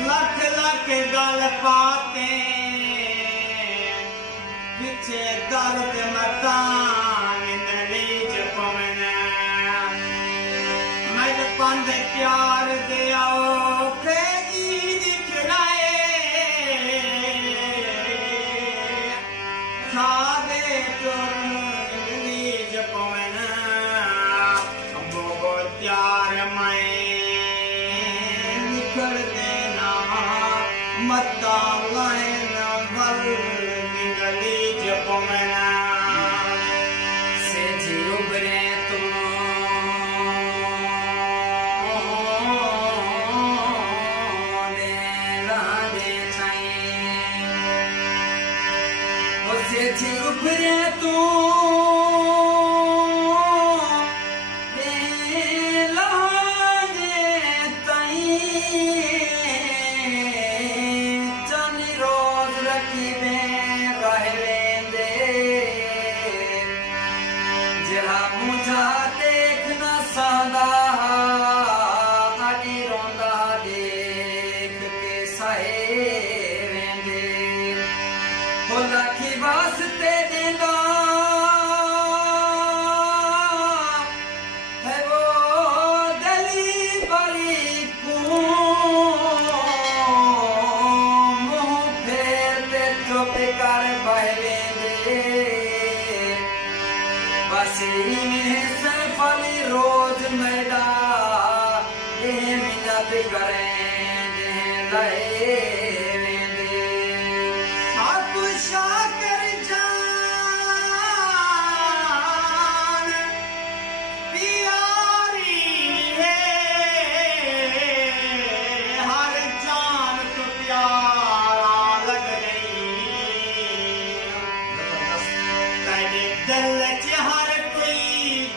लख लख गल पाते पीछे दर्द मतान इंद्रीज पवन मैं पंध प्यार दे आओ खेजी दिखलाए सादे चुर्म इंद्रीज पवन वो प्यार मैं मता लाइन भल निगली जपमना से जी उबरे तुम दे छाई से जी उबरे तुम मुझा देखना सादा आदि रोंदा देख के सहे वेंदे हो लखी वास्ते देंदा है वो दली बड़ी को मुंह फेरते चुप कर बहले बसीने से फली रोज मैदा ये मिन्नत करें लए आप शाकर जान प्यारी है हर जान को प्यारा लग गई तेरे दिल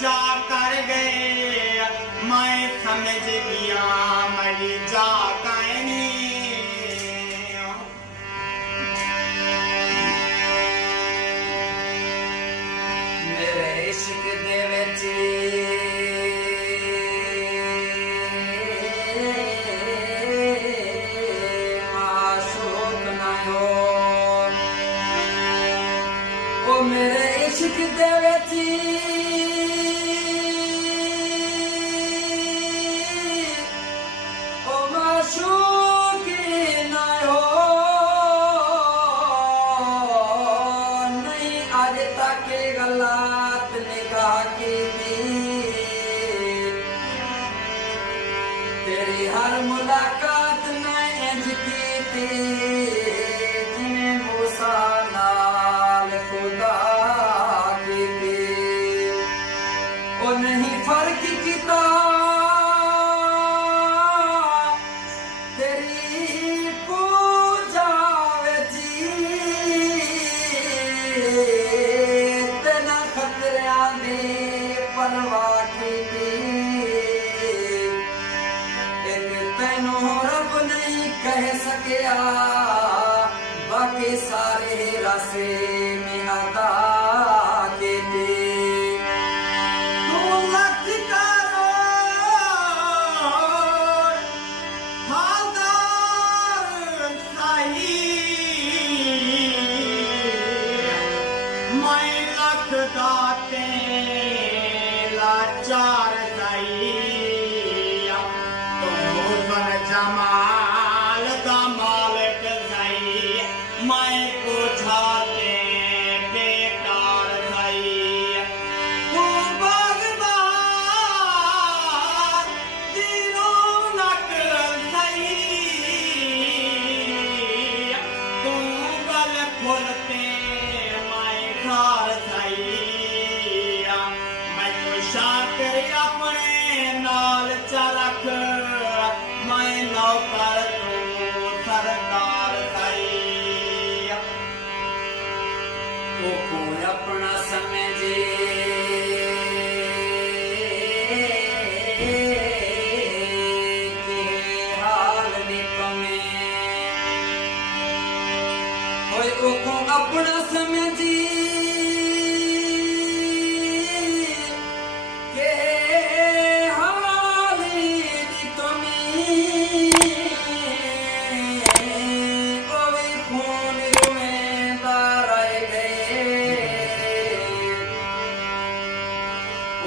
जा कर गए मैं समझ गया मरी जा कहनी मेरे इश्क दे विच माशूक ना हो ओ मेरे इश्क दे विच गलत निगाह की तेरी हर मुलाकात में इंज की थी जिन्हें मूसा नाल खुदा की थी वो नहीं फर्क किता तेरी पूजा परवाह की एक तेनों रब नहीं कह सकिया बाकी सारे रसे में अदा के दाते लाचार दाई तो सन जमाल दा मालिक दाई मैं को छाते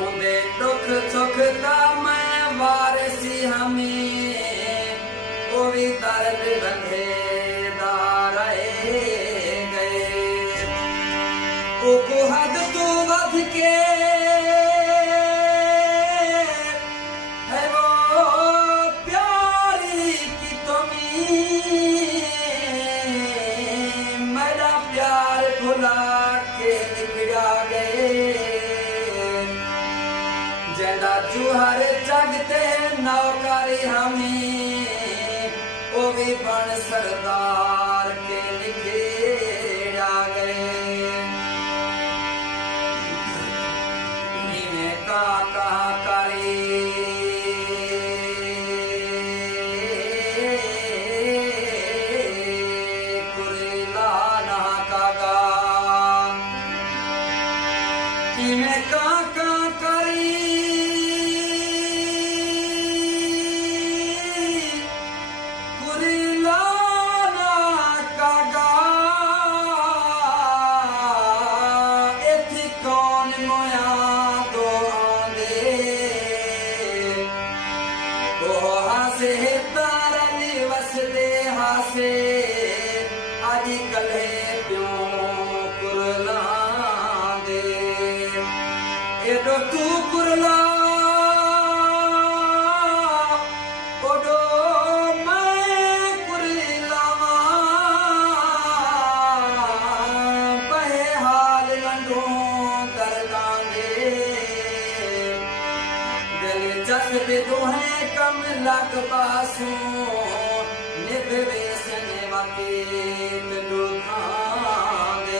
उदे दुख सुख दा मैं वारसी हमें वो भी दर्द रंधेदार गए वो को हद तो वध के है वो प्यारी की तुम्हें मेरा प्यार भुला के निकला गए जदा चूहर जगते नौकरी हमें वो भी बन सरदार के लिखे आ गए में का करी कुरेला ना कागा में का करी आदि कले प्यों कुरला दे एडो तू कुरला ओडो मैं कुरलावा बहे हाल लंडो दर्दां दे दिल जज्बे दोहे कम लग पासू निभवे के दुखांगे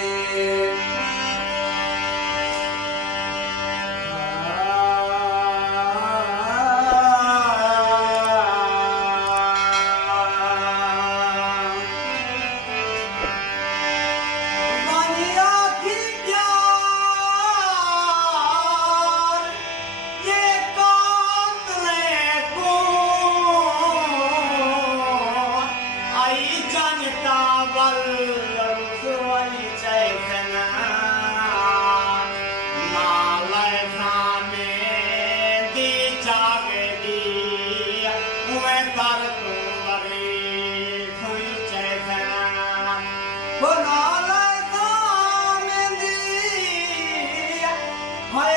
वानिया की प्यार ये कातले को आई जनता बल रुसवाई चैतना नालय सामे दी जागे दी हुए तर तुम्हारी हुई चैतना वो नालय सामे दी हुए